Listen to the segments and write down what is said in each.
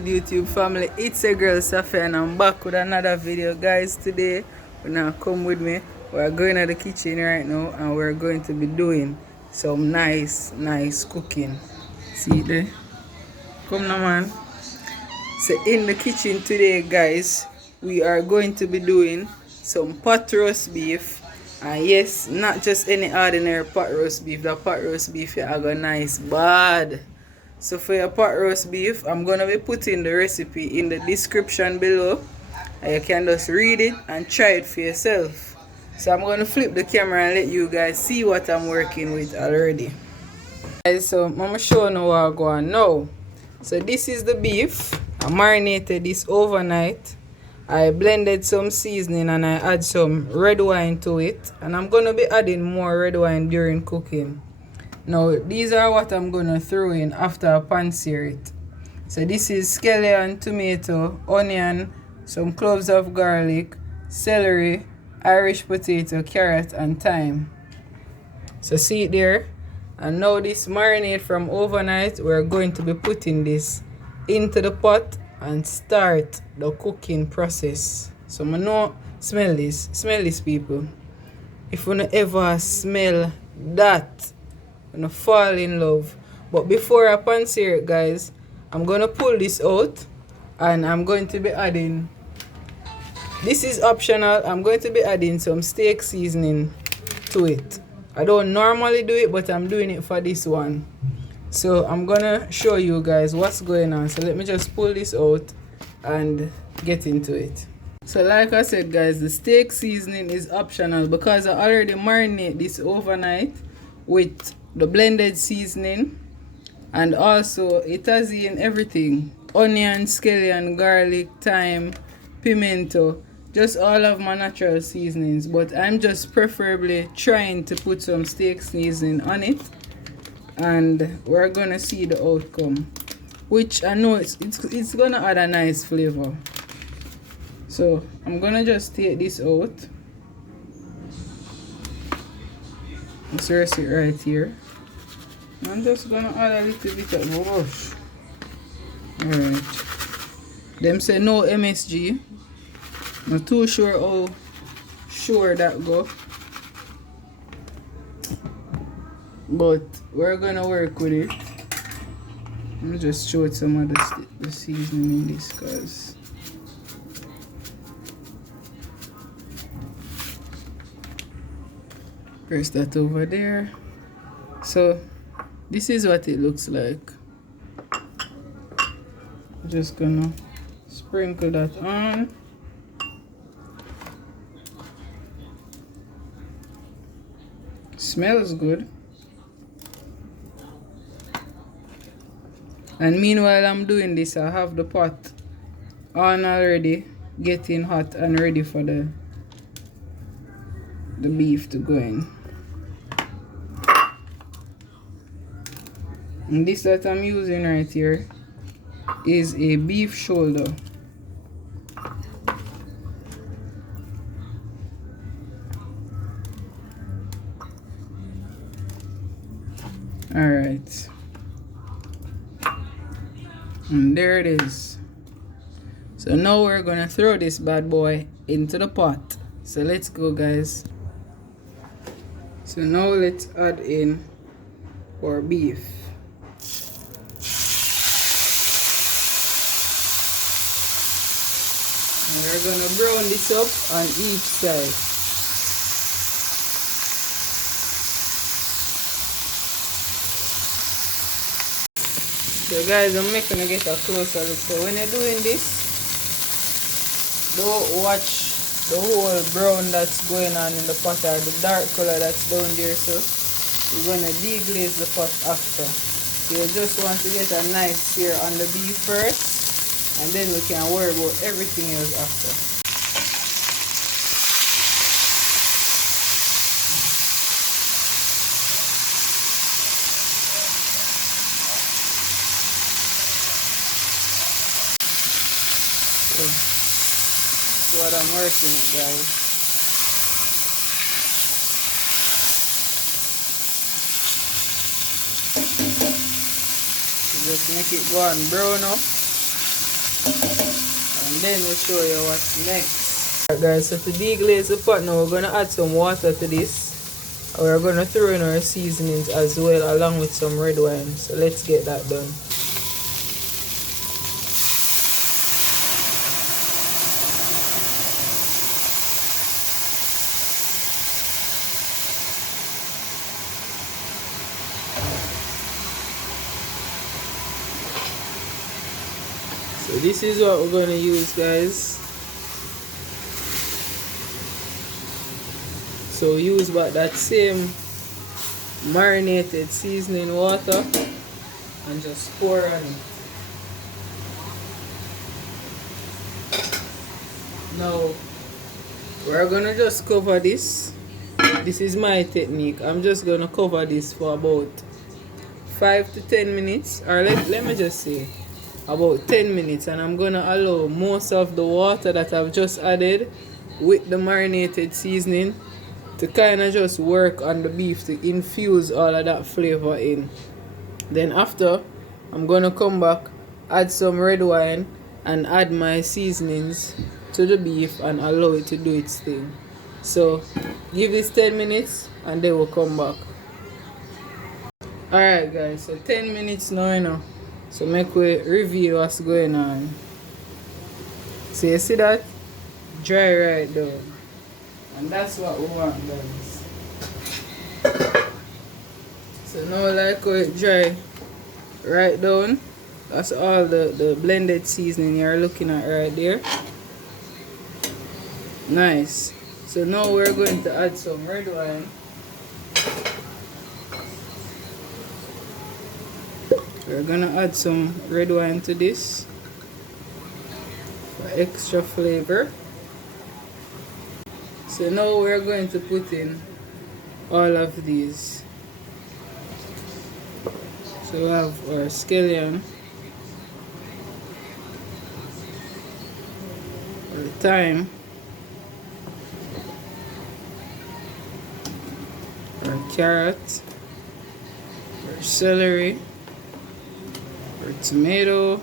good YouTube family? It's a girl Safia and I'm back with another video, guys. Today we're gonna come with me. We're going to the kitchen right now and we're going to be doing some nice cooking. See there? Come now, man. So in the kitchen today, guys, we are going to be doing some pot roast beef. And yes, not just any ordinary pot roast beef. The pot roast beef I got nice bad. So for your pot roast beef, I'm gonna be putting the recipe in the description below, and you can just read it and try it for yourself. So I'm gonna flip the camera and let you guys see what I'm working with already. Guys, so I'm gonna show you what I'm going now. So this is the beef. I marinated this overnight. I blended some seasoning and I add some red wine to it, and I'm gonna be adding more red wine during cooking. Now these are what I'm gonna throw in after I pan sear it. So this is scallion, tomato, onion, some cloves of garlic, celery, Irish potato, carrot and thyme. So see it there. And now this marinade from overnight, we're going to be putting this into the pot and start the cooking process. So I know, smell this people. If you ever smell that, I'm gonna fall in love. But before I pan sear it, guys, I'm gonna pull this out and I'm going to be adding, this is optional, I'm going to be adding some steak seasoning to it. I don't normally do it, but I'm doing it for this one. So I'm gonna show you guys what's going on. So let me just pull this out and get into it. So like I said, guys, the steak seasoning is optional because I already marinate this overnight with the blended seasoning, and also it has in everything: onion, scallion, garlic, thyme, pimento, just all of my natural seasonings. But I'm just preferably trying to put some steak seasoning on it, and we're gonna see the outcome, which I know it's gonna add a nice flavor. So I'm gonna just take this out. Let's rest it right here. I'm just gonna add a little bit of brush. Alright. Them say no MSG. Not too sure how sure that go. But we're gonna work with it. Let me just show it some of the seasoning in this, cause press that over there. So this is what it looks like. I'm just gonna sprinkle that on. Smells good. And meanwhile I'm doing this, I have the pot on already, getting hot and ready for the beef to go in. And this that I'm using right here is a beef shoulder. Alright. And there it is. So now we're gonna throw this bad boy into the pot. So let's go, guys. So now let's add in our beef. And we're gonna brown this up on each side. So guys, I'm making to get a closer look. So when you're doing this, don't watch the whole brown that's going on in the pot or the dark color that's down there. So you're gonna deglaze the pot after. So you just want to get a nice sear on the beef first, and then we can worry about everything else after. That's what I'm working with, guys. Just make it go and brown up. and then we'll show you what's next. Alright guys, so to deglaze the pot now, we're gonna add some water to this. We're gonna throw in our seasonings as well, along with some red wine. So let's get that done. So this is what we're gonna use, guys. So use about that same marinated seasoning water and just pour on it. Now we're gonna just cover this. This is my technique. I'm just gonna cover this for about 5 to 10 minutes, or let me just say about 10 minutes, and I'm gonna allow most of the water that I've just added with the marinated seasoning to kind of just work on the beef, to infuse all of that flavor in. Then after, I'm gonna come back, add some red wine, and add my seasonings to the beef and allow it to do its thing. So give this 10 minutes and then we'll come back. Alright guys, so 10 minutes now, you know. So make we review what's going on. So you see that? Dry right down. And that's what we want, guys. So now like how it dry right down. That's all the blended seasoning you're looking at right there. Nice. So now we're going to add some red wine. We're gonna add some red wine to this for extra flavor. So now we're going to put in all of these. So we have our Escallion, our thyme, our carrot, our celery, our tomato,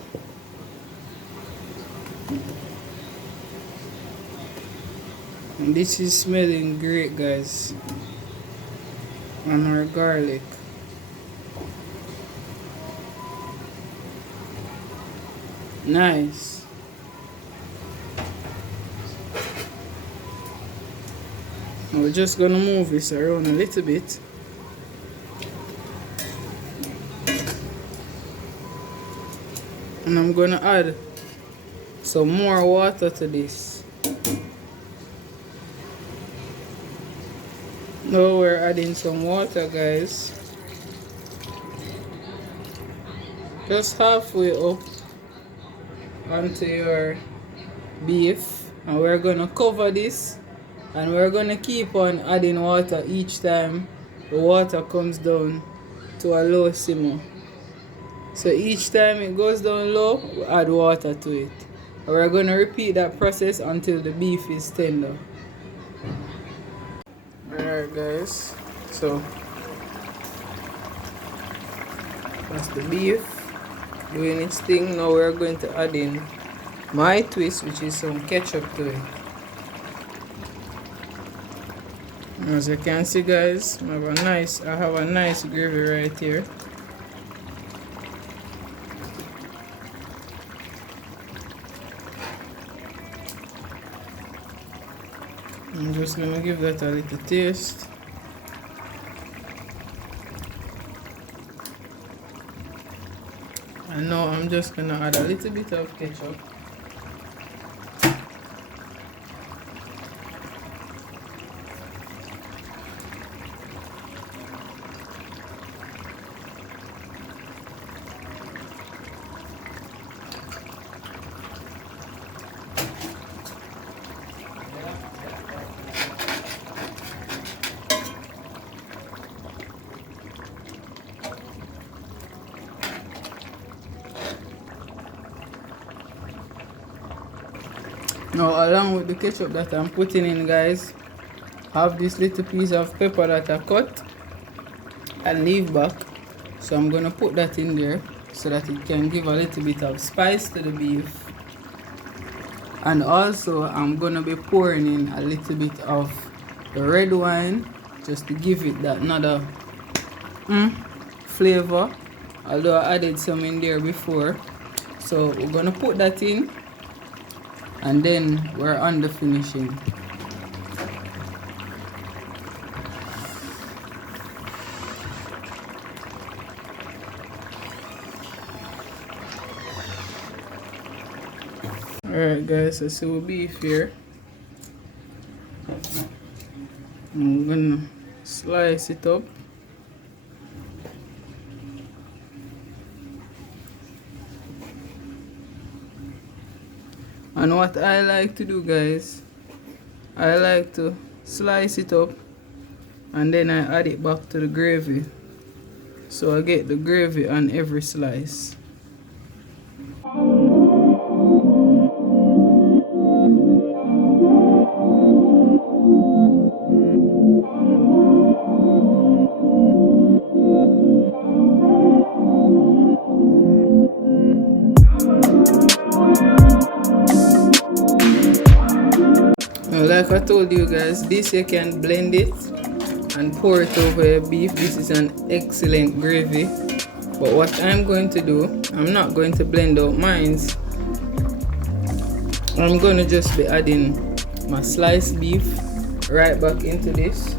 and this is smelling great, guys, and our garlic. Nice. We're just gonna move this around a little bit. And I'm gonna add some more water to this. Now we're adding some water, guys. Just halfway up onto your beef, and we're gonna cover this, and we're gonna keep on adding water each time the water comes down to a low simmer. So each time it goes down low, we add water to it. And we're gonna repeat that process until the beef is tender. Alright guys, so that's the beef doing its thing. Now we're going to add in my twist, which is some ketchup to it. As you can see, guys, I have a nice gravy right here. I'm just gonna give that a little taste. And now I'm just gonna add a little bit of ketchup. Now along with the ketchup that I'm putting in, guys, I have this little piece of pepper that I cut and leave back. So I'm gonna put that in there so that it can give a little bit of spice to the beef. And also I'm gonna be pouring in a little bit of the red wine just to give it that another flavor, although I added some in there before. So we're gonna put that in and then we're on the finishing. Alright guys, so see our beef here. I'm gonna slice it up. And what I like to do, guys, I like to slice it up and then I add it back to the gravy. So I get the gravy on every slice. Now, like I told you guys, this you can blend it and pour it over your beef. This is an excellent gravy. But what I'm going to do, I'm not going to blend out mine. I'm going to just be adding my sliced beef right back into this.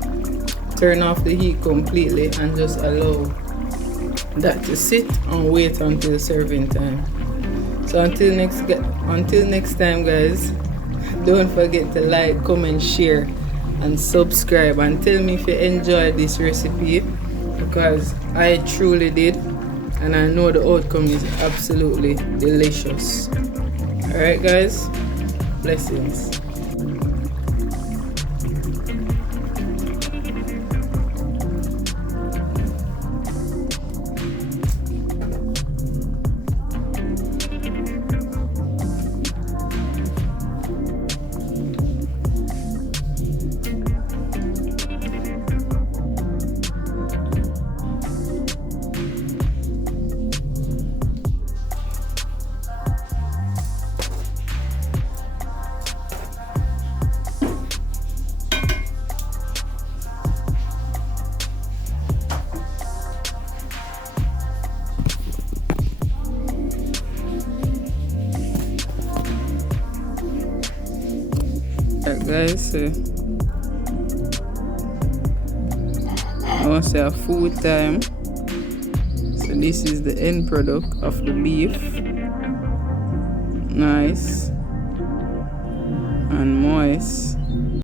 Turn off the heat completely and just allow that to sit and wait until serving time. So until next time, guys, don't forget to like, comment, share and subscribe, and tell me if you enjoyed this recipe, because I truly did and I know the outcome is absolutely delicious. Alright guys, blessings. Guys, I want to say a food time. So this is the end product of the beef. Nice and moist.